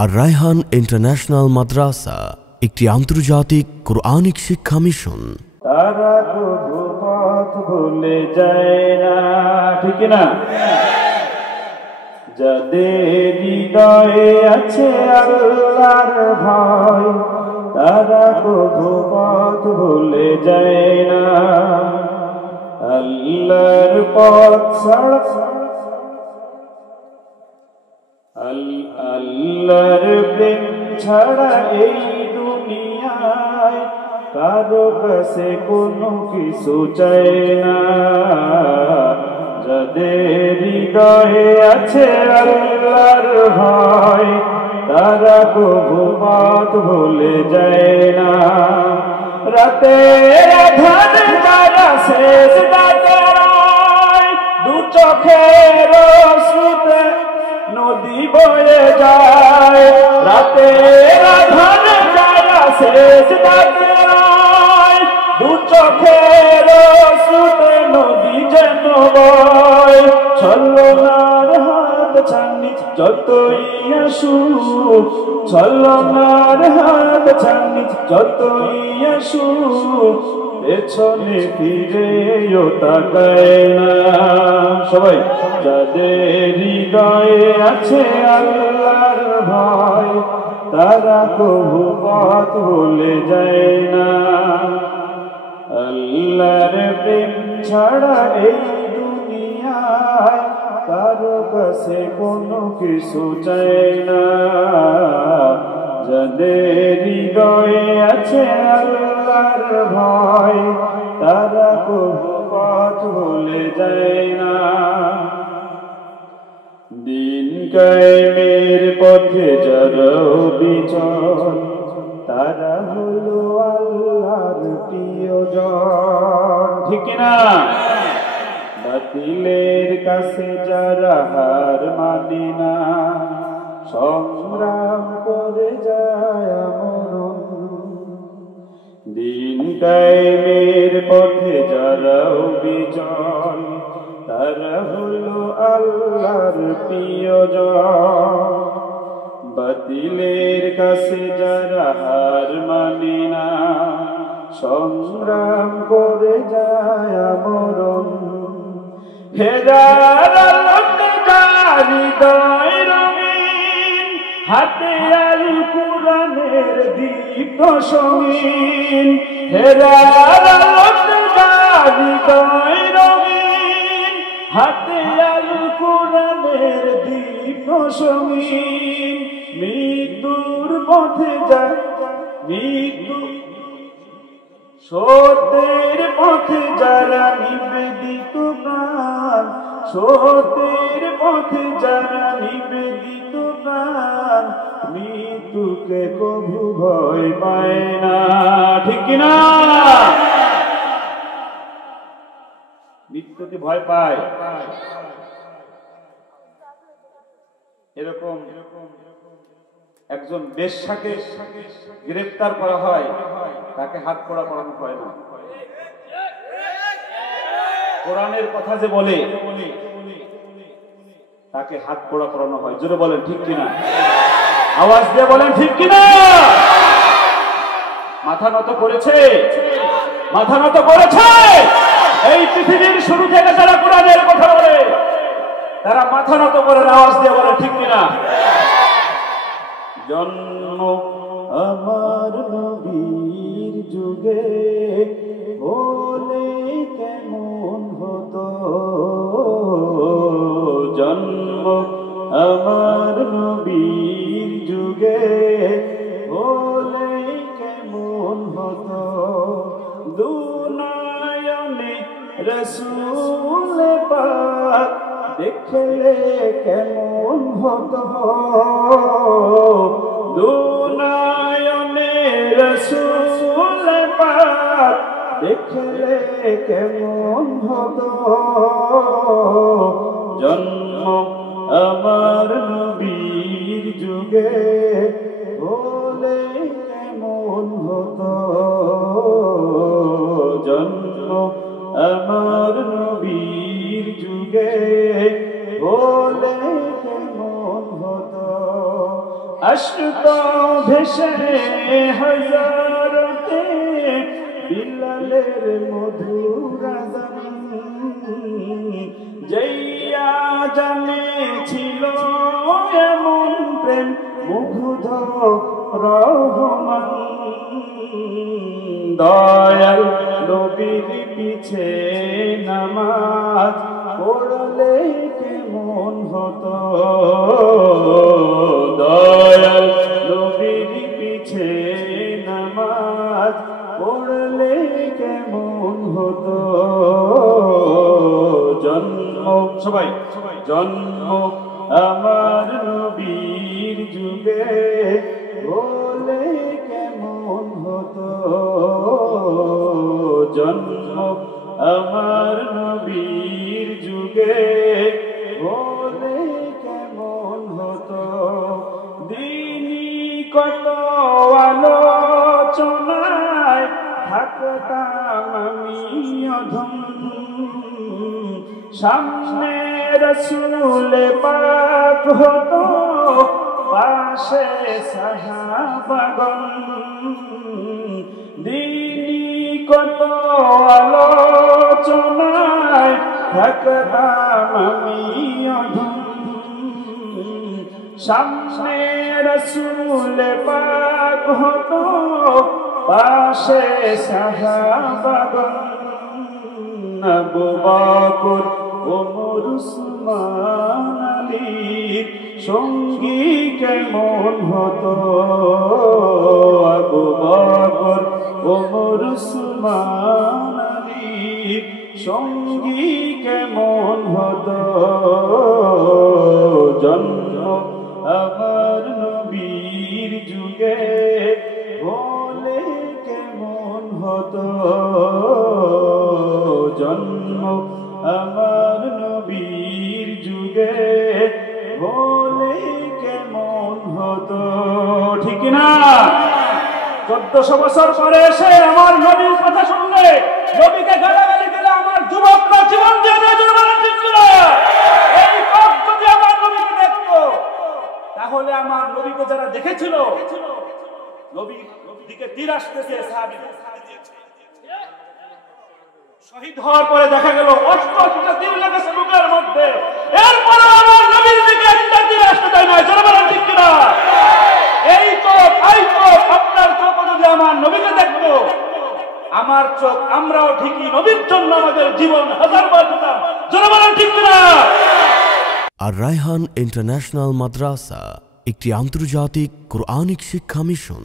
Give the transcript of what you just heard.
আর Raihan international মাদ্রাসা একটি আন্তর্জাতিক Quranic শিক্ষা মিশন। তারা কবু পথ ভুলে যায় না, ঠিক না? যাদের হৃদয়ে আছে আল্লাহর ভয়, তারা কবু পথ ভুলে যায় না। আল্লাহর পথ ছাড়া, আল্লাহর প্রেম ছাড়া এই দুনিয়ায় কারো কাছে কোনো কিছু চায় না। যাদের হৃদয়ে আছে আল্লাহর ভয়, তারা কবু পথ ভুলে যায় না। রাতের আঁধারে যারা সেজদা করে, দু চোখের অশ্রুতে নদী বয়ে যায়। রাতের আঁধারে যারা সেজদা করে, দু চোখের অশ্রুতে নদী যেন বয়। ছলনার হাত ছানি যতই আসুক, ছলনার হাত ছানি যতই আসুক, পেছনে ফিরেও তাকায় না। সবাই যাদের হৃদয়ে আছে আল্লাহর ভয়, তারা কবু পথ ভুলে যায় না। আল্লাহর প্রেম ছাড়া এই দুনিয়ায় কারো কাছে কোনো কিছু চায় না। যাদের হৃদয়ে আছে আল্লাহর ভয়, তারা কবু পথ ভুলে যায় না। দিন কায়েমের পথে যারা বিচল, তারা হলো আল্লাহর প্রিয়জন, ঠিক না? বাতিলের কাছে যারা হার মানে না, সংগ্রাম করে যায় মরণ। দিন কায়েমের পথে যারা বিচল, তারা হলো আল্লাহর প্রিয়জন। বাতিলের কাছে যারা হার মানে না, সংগ্রাম করে যায় মরণ। হেরার আলোতে যার হৃদয় রঙিন, হাতে আল কুরআনের দীপ্ত সঙ্গীন। হেরার আলোতে যার হৃদয় রঙিন, হাতে আল কুরআনের দীপ্ত সঙ্গীন। মৃত্যুর পথে যায়, মৃত্যু সত্যের পথে যারা নিবেদিত প্রাণ, সত্যের পথে যারা নিবেদিত প্রাণ, মৃত্যুকে কভু ভয় পায় না, ঠিক কিনা? মৃত্যুকে ভয় পায়। এরকম একজন বেশ্যাকে গ্রেফতার করা হয়, তাকে হাত করা করানো হয় না। কোরআনের কথা যে বলে, তাকে হাত করা করানো হয়। জোরে বলেন ঠিক কিনা? আওয়াজ দিয়ে বলেন ঠিক কিনা? মাথা নত করেছে, মাথা নত করেছে। এই পৃথিবীর শুরু থেকে যারা কোরআনের কথা বলে, তারা মাথা নত করে আওয়াজ দিয়ে বলে ঠিক কিনা? জন্ম আমার নবীর যুগে হলে কেমন হতো, জন্ম আমার নবীর যুগে হলে কেমন হতো। দুনয়নে রাসূল পাক দেখলে কেমন হতো, দুনয়নে রাসূল পাক দেখলে কেমন হতো। জন্ম আমার নবীর যুগে হলে কেমন হতো, জন্ম আমার নবীর যুগে হলে কেমন হতো। আসতো ভেসে হাজারতে বিলালের মধুর আযান, যেইয়া জানে ছিল এমন প্রেম মুগ্ধ রহমান। দয়াল নবীর পিছে নামাজ পড়লে কেমন হতো, দয়াল নবীর পিছে নামাজ পড়লে কেমন হতো। জন্ম সবাই জন্ম আমার নবীর যুগে হলে কেমন হতো, জন্ম আমার নবীর যুগে হলে কেমন হতো। দিনই কত আলোচনায় থাকতাম আমি অধম, সামনে রাসূল পাক হতো পাশে সাহাবাগণ। দিনই কত আলোচনায় থাকতাম আমি অধম, সামনে রাসূল পাক হতো পাশে সাহাবাগণ। আবু বকর ওমর উসমান আলীর সঙ্গী কেমন হতো, আবু বকর ওমর উসমান আলীর সঙ্গী কেমন হতো। জন্ম আমার নবীর যুগে হলে কেমন হতো, জন্ম আমার নবীর যুগে হলে কেমন হতো। ঠিক না? 1400 বছর পরে এসে আমার নবীর কথা শুনলে, নবীকে গালাগালি দিলে আমার যুবকরা জীবন দিয়ে দেওয়ার জন্য বলেন ঠিক না? এই লোক যদি আমার নবীকে দেখতো, তাহলে আমার নবীকে যারা দেখেছিল, নবীর দিকে তীর আসতেছে, সাহাবীরা শহীদ হওয়ার পরে দেখা গেল 88টা তীর লেগেছে বুকের মধ্যে, এরপরে আমার নবীর দিকে একটা তীর আসতে দেয় না। যারা বলেন ঠিক কিনা? এই চোখ আপনার চোখ যদি আমার নবীকে দেখতো, আমার চোখ আমরাও ঠিকই নবীর জন্য আমাদের জীবন হাজারবার দিতাম। যারা বলেন ঠিক কিনা? আর রায়হান ইন্টারন্যাশনাল মাদ্রাসা একটি আন্তর্জাতিক কোরআনিক শিক্ষা মিশন।